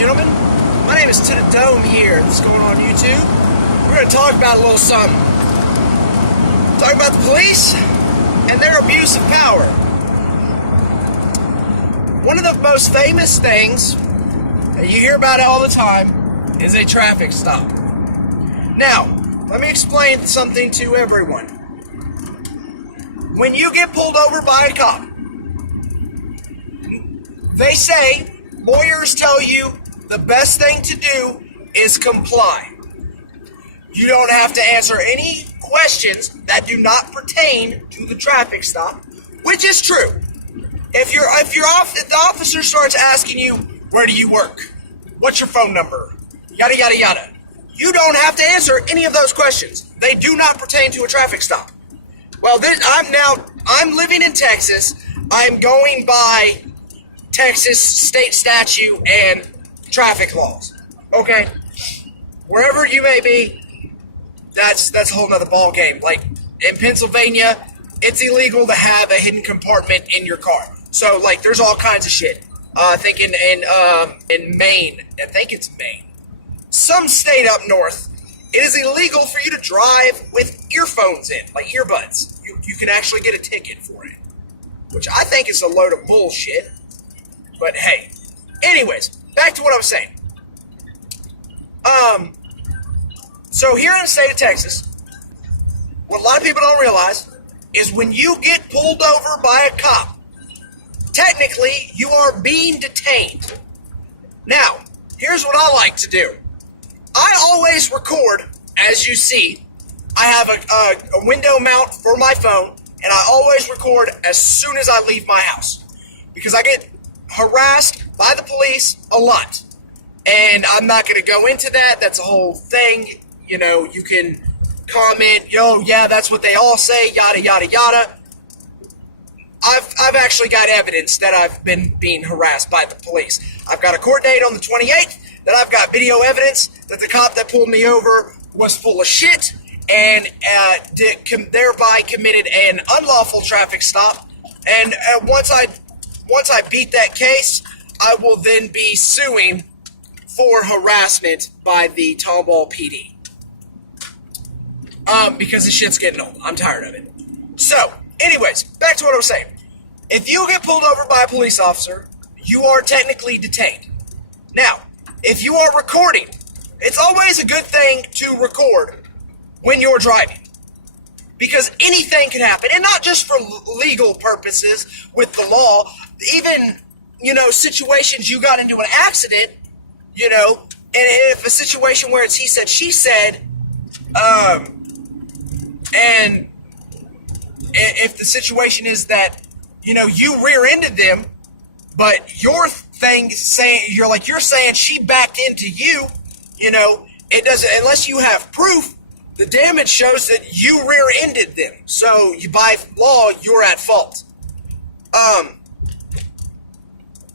gentlemen. My name is To The Dome here. This is going on YouTube. We're going to talk about a little something. Talk about the police and their abuse of power. One of the most famous things that you hear about all the time is a traffic stop. Now, let me explain something to everyone. When you get pulled over by a cop, they say, lawyers tell you the best thing to do is comply. You don't have to answer any questions that do not pertain to the traffic stop, which is true. If the officer starts asking you, where do you work? What's your phone number? Yada, yada, yada. You don't have to answer any of those questions. They do not pertain to a traffic stop. Well, I'm living in Texas. I'm going by Texas state statute and traffic laws. Okay? Wherever you may be, that's a whole nother ball game. Like in Pennsylvania, it's illegal to have a hidden compartment in your car. So like there's all kinds of shit. I think in Maine, I think it's Maine. Some state up north, it is illegal for you to drive with earphones in, like earbuds. You can actually get a ticket for it, which I think is a load of bullshit. But hey, anyways, back to what I was saying. So here in the state of Texas, what a lot of people don't realize is when you get pulled over by a cop, technically you are being detained. Now, here's what I like to do. I always record, as you see. I have a window mount for my phone, and I always record as soon as I leave my house. Because I get harassed by the police a lot. And I'm not going to go into that. That's a whole thing. You know, you can comment, yo, yeah, that's what they all say, yada, yada, yada. I've actually got evidence that I've been being harassed by the police. I've got a court date on the 28th, that I've got video evidence that the cop that pulled me over was full of shit and thereby committed an unlawful traffic stop. And once I beat that case, I will then be suing for harassment by the Tomball PD. Because the shit's getting old. I'm tired of it. So, anyways, back to what I was saying. If you get pulled over by a police officer, you are technically detained. Now, if you are recording, it's always a good thing to record when you're driving. Because anything can happen, and not just for legal purposes with the law, even, situations you got into an accident, and if a situation where it's he said, she said, and if the situation is that, you rear-ended them, but your thing saying, you're saying she backed into you, it doesn't, unless you have proof, the damage shows that you rear-ended them. So, by law, you're at fault.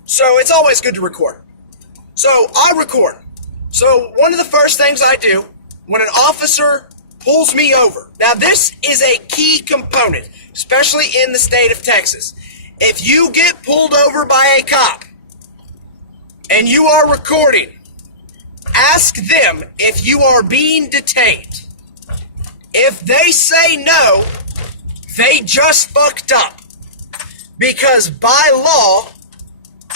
So it's always good to record. So, I record. So, one of the first things I do when an officer pulls me over. Now, this is a key component, especially in the state of Texas. If you get pulled over by a cop and you are recording, ask them if you are being detained. If they say no, they just fucked up. Because by law,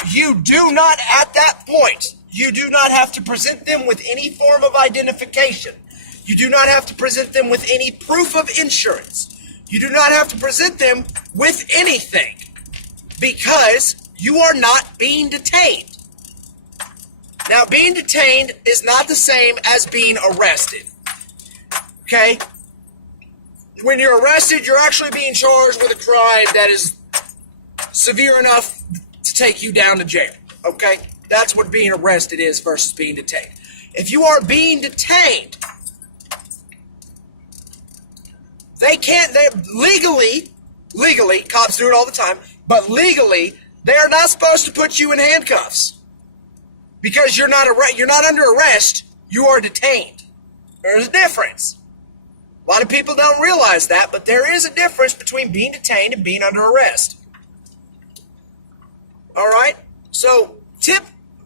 you do not, at that point, you do not have to present them with any form of identification. You do not have to present them with any proof of insurance. You do not have to present them with anything. Because you are not being detained. Now, being detained is not the same as being arrested. Okay? When you're arrested, you're actually being charged with a crime that is severe enough to take you down to jail. Okay? That's what being arrested is versus being detained. If you are being detained, legally, cops do it all the time, but legally, they are not supposed to put you in handcuffs. Because you're not under arrest, you are detained. There's a difference. A lot of people don't realize that, but there is a difference between being detained and being under arrest. All right? So,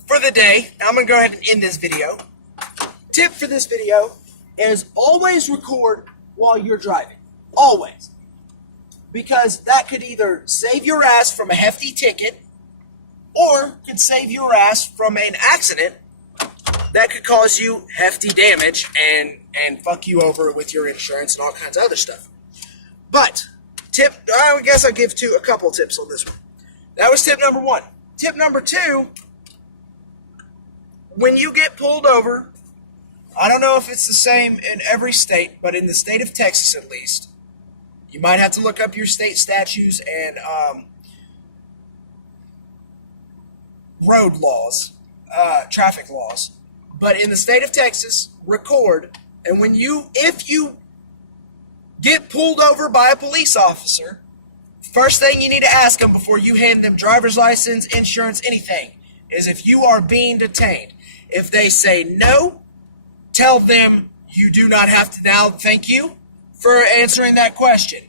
for the day, I'm going to go ahead and end this video. Tip for this video is always record while you're driving. Always. Because that could either save your ass from a hefty ticket or could save your ass from an accident that could cause you hefty damage and fuck you over with your insurance and all kinds of other stuff. But, I guess I'll give a couple tips on this one. That was tip number 1. Tip number 2, when you get pulled over, I don't know if it's the same in every state, but in the state of Texas at least, you might have to look up your state statutes and road laws, traffic laws. But in the state of Texas, record, and if you get pulled over by a police officer, first thing you need to ask them before you hand them driver's license, insurance, anything, is if you are being detained. If they say no, tell them you do not have to now. Thank you for answering that question.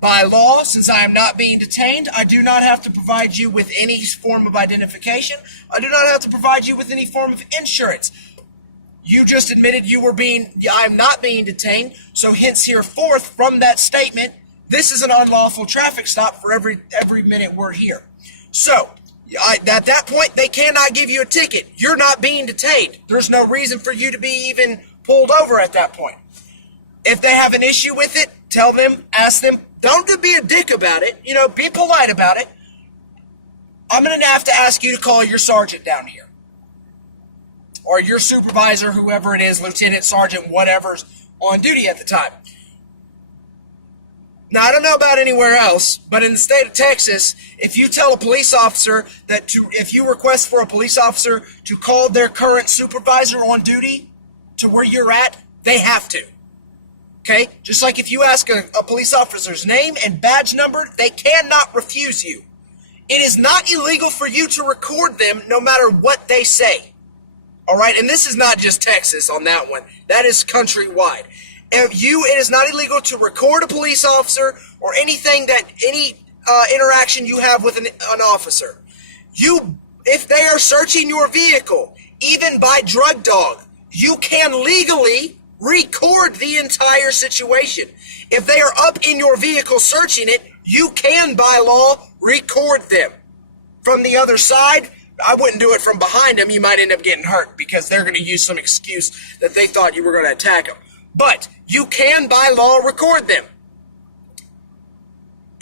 By law, since I am not being detained, I do not have to provide you with any form of identification. I do not have to provide you with any form of insurance. You just admitted I'm not being detained, so hence hereforth from that statement, this is an unlawful traffic stop for every minute we're here. So, at that point, they cannot give you a ticket. You're not being detained. There's no reason for you to be even pulled over at that point. If they have an issue with it, tell them, ask them. Don't be a dick about it. Be polite about it. I'm going to have to ask you to call your sergeant down here. Or your supervisor, whoever it is, lieutenant, sergeant, whatever's on duty at the time. Now, I don't know about anywhere else, but in the state of Texas, if you tell a police officer if you request for a police officer to call their current supervisor on duty to where you're at, they have to. Okay? Just like if you ask a police officer's name and badge number, they cannot refuse you. It is not illegal for you to record them no matter what they say. All right? And this is not just Texas on that one. That is countrywide. It is not illegal to record a police officer or any interaction you have with an officer. If they are searching your vehicle, even by drug dog, you can legally record the entire situation. If they are up in your vehicle searching it, you can, by law, record them. From the other side, I wouldn't do it from behind them. You might end up getting hurt because they're going to use some excuse that they thought you were going to attack them. But you can, by law, record them.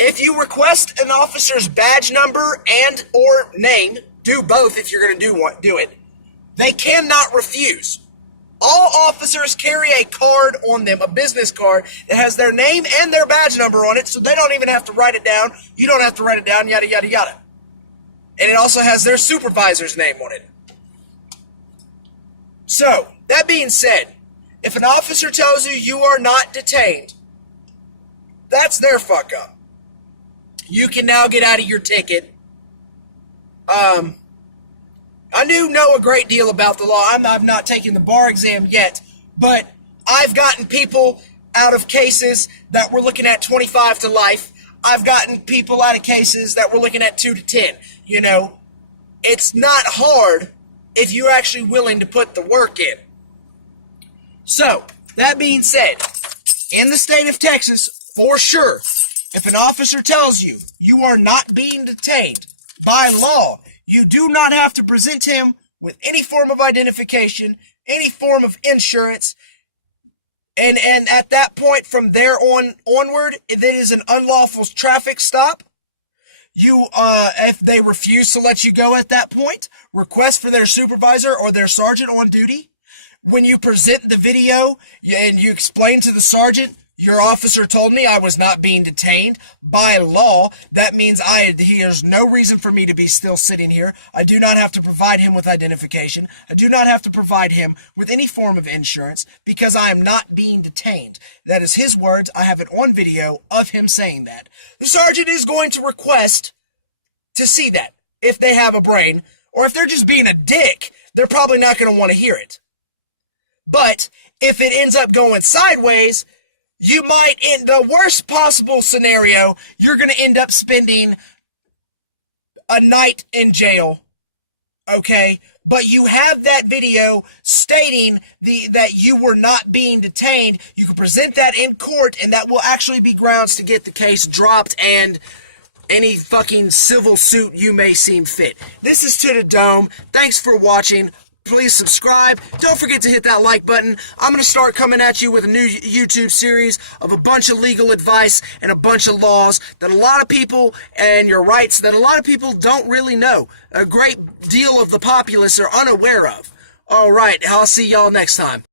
If you request an officer's badge number and or name, do both if you're going to do it, they cannot refuse. All officers carry a card on them, a business card, that has their name and their badge number on it, so they don't even have to write it down. You don't have to write it down, yada, yada, yada. And it also has their supervisor's name on it. So, that being said, if an officer tells you you are not detained, that's their fuck up. You can now get out of your ticket. I do know a great deal about the law. I'm not taking the bar exam yet, but I've gotten people out of cases that we're looking at 25 to life. I've gotten people out of cases that we're looking at 2 to 10. It's not hard if you're actually willing to put the work in. So, that being said, in the state of Texas, for sure, if an officer tells you you are not being detained, by law, you do not have to present him with any form of identification, any form of insurance, and at that point, from there onward, it is an unlawful traffic stop. If they refuse to let you go at that point, request for their supervisor or their sergeant on duty. When you present the video and you explain to the sergeant, your officer told me I was not being detained. By law, that means there's no reason for me to be still sitting here. I do not have to provide him with identification. I do not have to provide him with any form of insurance because I am not being detained. That is his words. I have it on video of him saying that. The sergeant is going to request to see that if they have a brain, or if they're just being a dick, they're probably not going to want to hear it. But if it ends up going sideways, you might, in the worst possible scenario, you're going to end up spending a night in jail, okay? but you have that video stating that you were not being detained, you can present that in court, and that will actually be grounds to get the case dropped and any fucking civil suit you may seem fit. This is To The Dome. Thanks for watching. Please subscribe. Don't forget to hit that like button. I'm going to start coming at you with a new YouTube series of a bunch of legal advice and a bunch of laws that a lot of people, and your rights that a lot of people don't really know. A great deal of the populace are unaware of. All right, I'll see y'all next time.